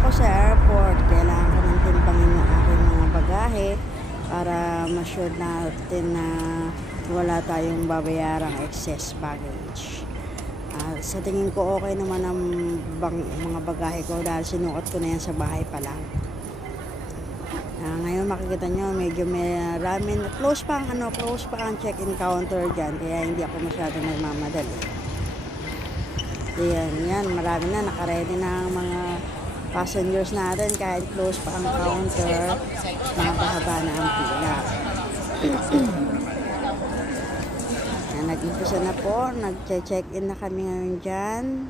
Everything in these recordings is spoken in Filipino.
ako sa airport. Kailangan ko nang timbangin yung aking mga bagahe para ma-sure natin na wala tayong babayarang excess baggage. Sa tingin ko okay naman ang mga bagahe ko dahil sinukat ko na yan sa bahay pa lang. Ngayon makikita nyo medyo maraming close pa ang check-in counter dyan, kaya hindi ako masyadong nagmamadali. Yan, marami na, nakaready na ang mga passengers natin kahit close pa ang counter, mahaba na ang pila. Nag-impisa na po, nag-check-in na kami ngayon dyan.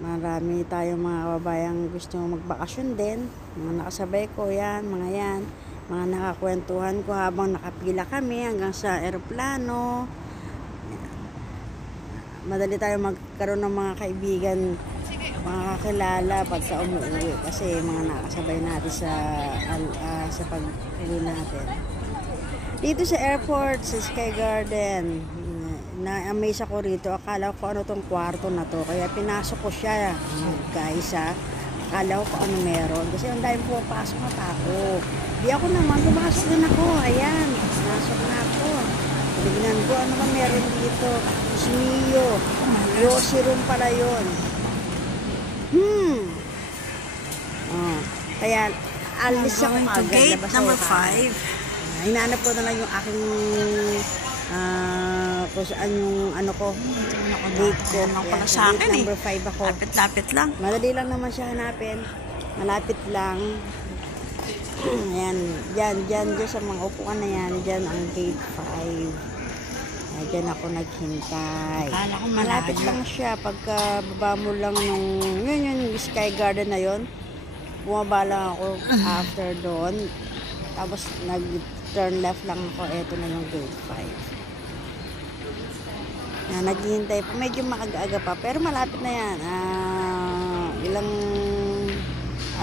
Marami tayong mga kababayang gusto magbakasyon din. Mga nakasabay ko yan, mga nakakwentuhan ko habang nakapila kami hanggang sa eroplano. Madali tayo magkaroon ng mga kaibigan, mga kakilala pagka umuwi kasi mga nakasabay natin sa pag-uwi natin. Dito sa airport, sa Sky Garden, na-amaze ako rito. Akala ko ano tong kwarto na to, kaya pinasok ko siya, guys. Akala ko ano meron kasi ang dahil pumapasok na tao. Di ako naman, pumasok din ako. Ayan, pinasok na ako. Tignan ko ano ba meron dito. Mio, Yossi room pala yun. Kaya alis ako agad. Gate number 5. Hinahanap ko na lang yung aking kung saan yung gate ko. Gate number 5 ako. Lapit-lapit lang. Madali lang naman siya hanapin. Malapit lang. Ayan, dyan sa mga upuan na yan, dyan ang gate 5. Dyan ako naghintay. Malapit lang siya. Pagka baba mo lang yung Sky Garden na yon, bumaba lang ako after doon. Tapos nag-turn left lang ako. Eto na yung gate 5. Naghihintay pa. Medyo maaga-aga pa. Pero malapit na yan.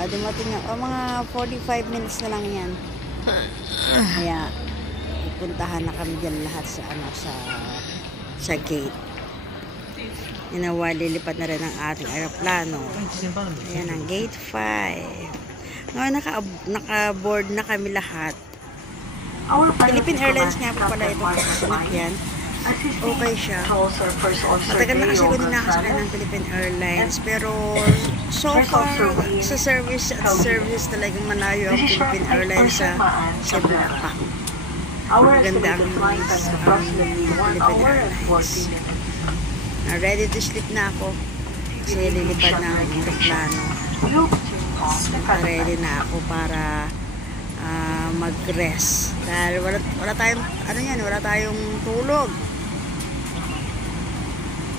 Dumating na. Mga 45 minutes na lang yan. Kaya puntahan na kami dyan lahat sa gate. Lilipat na rin ang ating aeroplano. Ayan ang gate 5. Ngayon naka-board na kami lahat. Philippine Airlines nga po pala ito. Yan. Okay siya. Matagal na kasi ko din nakasakay ng Philippine Airlines. Pero so far sa service talagang malayo ang Philippine Airlines sa Cebu pa. Maganda ang Philippine Airlines. Ready to sleep na ako kasi lilipad na ang aeroplano. Ready na ako para mag-rest dahil wala tayong tulog.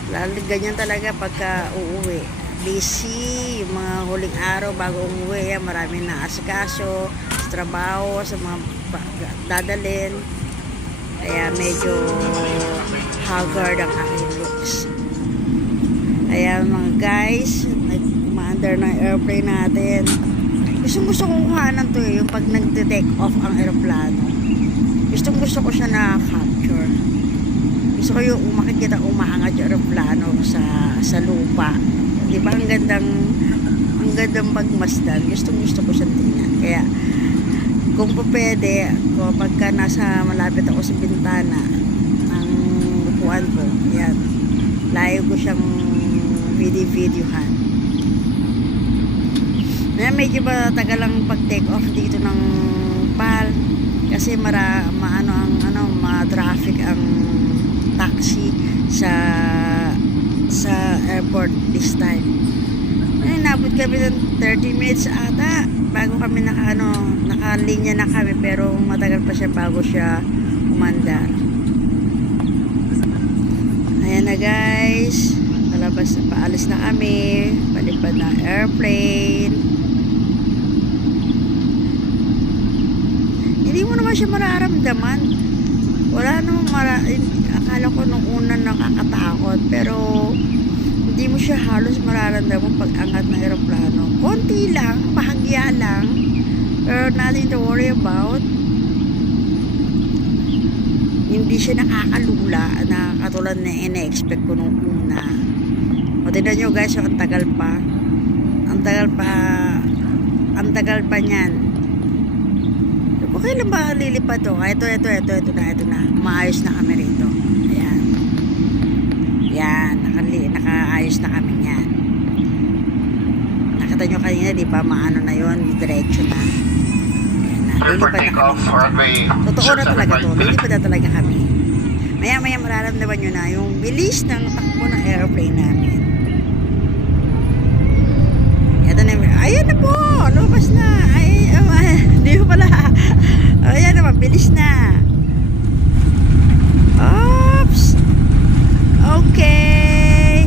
Lalo ganyan talaga pagka uuwi. Busy yung mga huling araw bago umuwi. Maraming naasikaso sa trabaho, sa mga dadalhin. Kaya medyo haggard ang aking looks. Ayan mga guys, nag-commander ng airplane natin. Gusto ko kuhanan to yung pag nag-take off ang aeroplano. Gusto ko siya na-capture. Gusto ko yung makikita umaangat yung aeroplano sa lupa. Diba ang gandang pagmasdan. Gusto ko siyang tingnan. Kaya kung pwede, pagka nasa malapit ako sa bintana ng upuan ko, yan, layo ko siyang videohan. Medyo ba tagal lang pag-take off dito ng PAL kasi ma-traffic ang taxi sa airport this time. Nabot kami ng 30 minutes ata bago kami nakalinya na kami, pero matagal pa siya bago siya umandar. Ayan na guys, paalis na kami, palipad na airplane. Hindi mo naman siya mararamdaman. Wala namang akala ko nung una nakakatakot, pero hindi mo siya halos mararamdaman pag angat ng aeroplano. Konti lang, bahagya lang, pero nothing to worry about. Hindi siya nakakalula na katulad na ina-expect ko nung una. O tignan nyo guys, ang tagal pa. Ang tagal pa niyan. Okay lang ba lilipad to? Ito na. Maayos na kami rito. Ayan. Yan, nakaayos na kami yan. Nakita nyo kanina, di ba? Maano na yon, diretso na. Ayan na, lilipad na kami. Totoo na talaga to. Lilipad na talaga kami. Maya mararamdaman nyo na yung bilis ng takbo ng airplane namin. Ito na, ayan na po! Lumabas na! Di ko pala. Ayan na, mabilis na. Oops! Okay!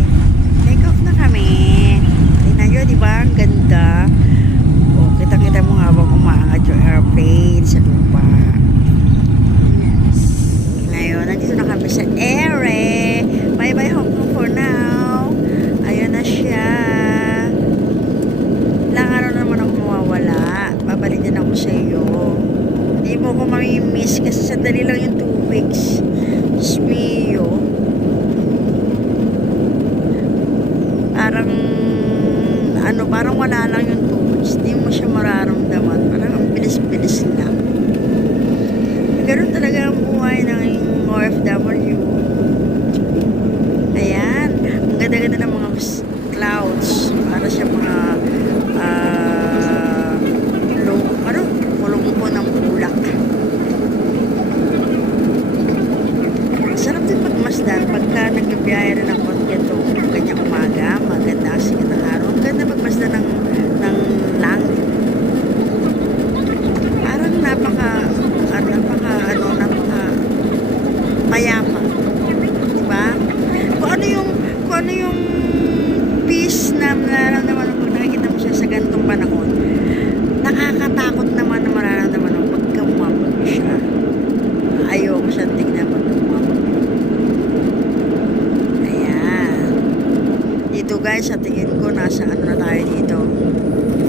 Take off na kami. Tingnan nyo, di ba? Ang ganda. O, kita-kita mo habang umaangat yung airplane sa lupa. Ngayon, nandito na kami sa ere. Bye-bye Hong Kong for now. Ayun na siya. Ilang araw naman ako mawawala. Babalik din ako sa iyo. Hindi mo ko mamimiss kasi sandali lang yung 2 weeks. Diyos mio. Parang wala lang yung 2 weeks. Hindi mo siya mararamdaman. Parang ang bilis-bilis lang. Ganoon talaga ang buhay ng OFW. Ayan. Ang ganda-ganda ng mga clouds. Para siya mga pulong po ng bulak. Sarap din pagmasdan pagka nagbibiyahe rin ako ganito ganyang umaga, maganda sikat ng araw. Ang ganda pagmasdan ng langit. Parang napaka payapa. Diba? Kung ano yung peace na nararamdaman mo pag nakikita mo siya sa ganitong panahon, nakakatakot naman na mararamdaman mo pagka umabot mo siya. Ayoko siyang tignan pagka umabot mo. Ayan. Dito guys, sa tingin ko, nasa ano na tayo dito.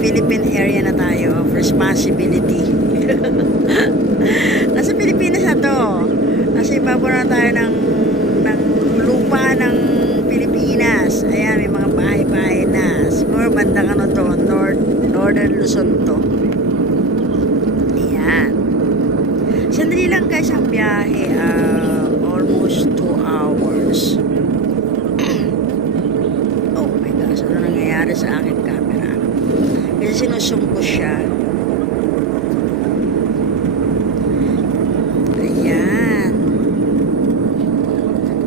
Philippine area na tayo of responsibility. Nasa Pilipinas na to. Nasa ibabaw na tayo ng lupa ng Pilipinas. Ayan, may mga bahay-bahay na. Siguro bandang ano to, Northern Luzon to. Ayan. Sandali lang guys ang biyahe. Almost 2 hours. Oh my gosh, ano nangyayari sa aking camera? Kasi sinusong ko siya. Ayan.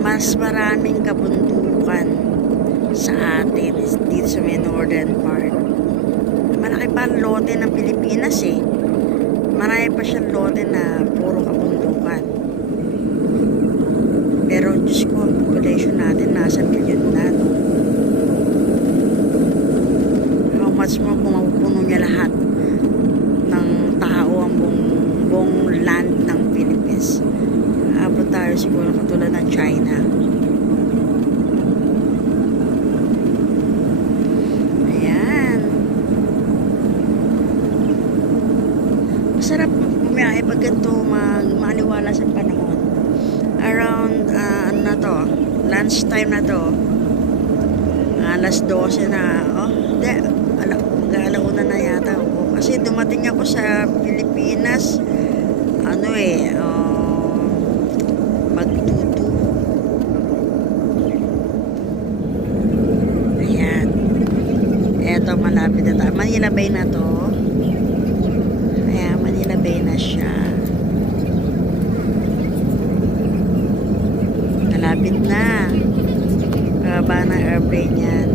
Mas maraming kabundukan sa atin dito sa may northern part. Malaki pa ang lote ng Pilipinas eh. Marami pa siyang lote na puro kabundukan. Pero Diyos ko, ang population natin nasa milyon na, no? How much mo kung mapupuno niya lahat ng tao ang buong land ng Philippines. Abot tayo siguro katulad ng China. Ayan. Masarap bumiyahe pag ganito maliwala sa panahon. Around ano na to, lunch time na to. Alas 12 na. Oh, hindi. Mag-alauna na yata ako. Kasi dumating ako sa Pilipinas magtutu. Ayan. Eto, malapit na tayo. Manila Bay na to. Ayan, Manila Bay na siya. Malapit na. Baba ng airplane yan.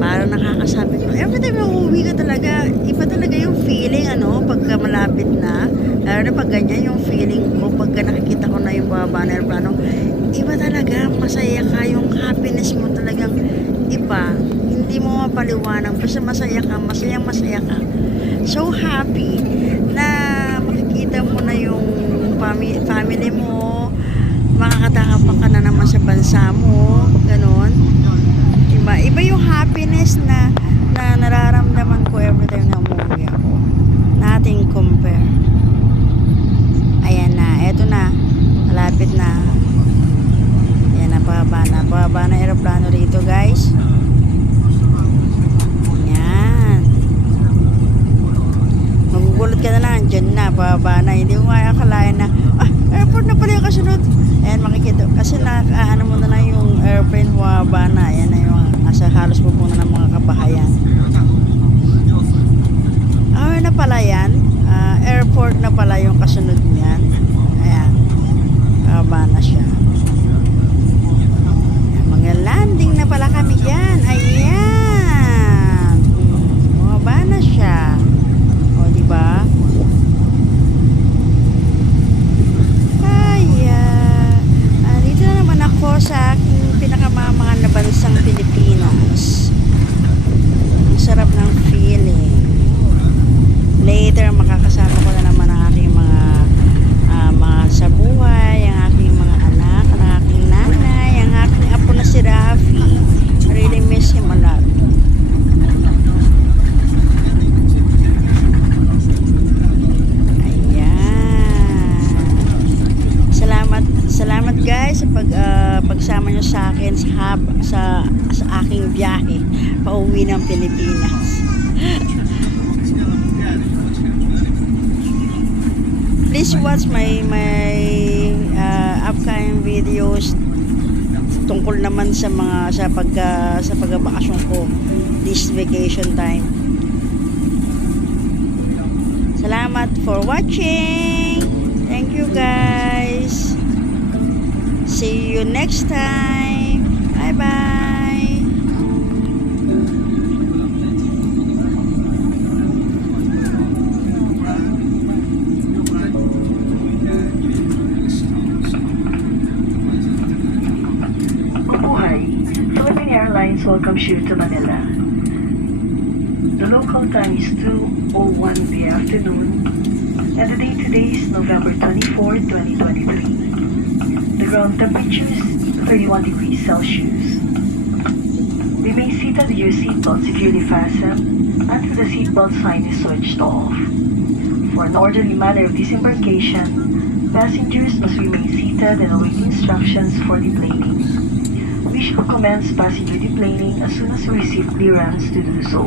Parang nakakasabi ko, every time na uuwi ka talaga, iba talaga yung feeling, pagka malapit na. Lalo na pag ganyan yung feeling ko, pagka nakikita ko na yung baba ng aeroplano, iba talaga, masaya ka, yung happiness mo talagang iba. Hindi mo mapaliwanag, basta masaya ka, masaya ka. So happy na makikita mo na yung family mo, makakatakapan ka na naman sa bansa mo, ganon. Diba? Iba yung happiness na nararamdaman ko every time na umuwi ako. Nothing compare. Ayan na, eto na. Malapit na. Ayan na, pababa na. Pababa na aeroplano rito guys. Baba na. Hindi mo nga akalain na, airport na pala yung kasunod. Ayan, makikita. Kasi ano mo na lang yung airplane, bumaba na. Ayan na yung nasa halos pupunan ng mga kabahayan. Na pala yan. Airport na pala yung kasunod niyan. Ayan. Baba na siya. Ayan, mga landing na pala kami dyan. Ayan. Bumaba na siya. O, diba? Dito na naman ako sa aking pinakamamahal na bansang Pilipinas. Ang sarap ng feeling. Later, makakasama ko na naman ang aking mga sa buhay, ang aking mga anak, ang aking nanay, ang aking apo na si Rafi. I really miss him a lot. Salamat guys sa pagsama nyo sa akin sa aking biyahe pauwi ng Pilipinas. Please watch my upcoming videos tungkol naman sa pagbabakasyon ko this vacation time. Salamat for watching. Thank you guys. See you next time. Bye-bye. Mabuhay. Philippine Airlines welcomes you to Manila. The local time is 2:01 p.m. afternoon, and the date today is November 24, 2023. The ground temperature is 31 degrees Celsius. Remain seated with your seatbelt securely fastened until the seatbelt sign is switched off. For an orderly manner of disembarkation, passengers must remain seated and await instructions for deplaning. We shall commence passenger deplaning as soon as we receive clearance to do so.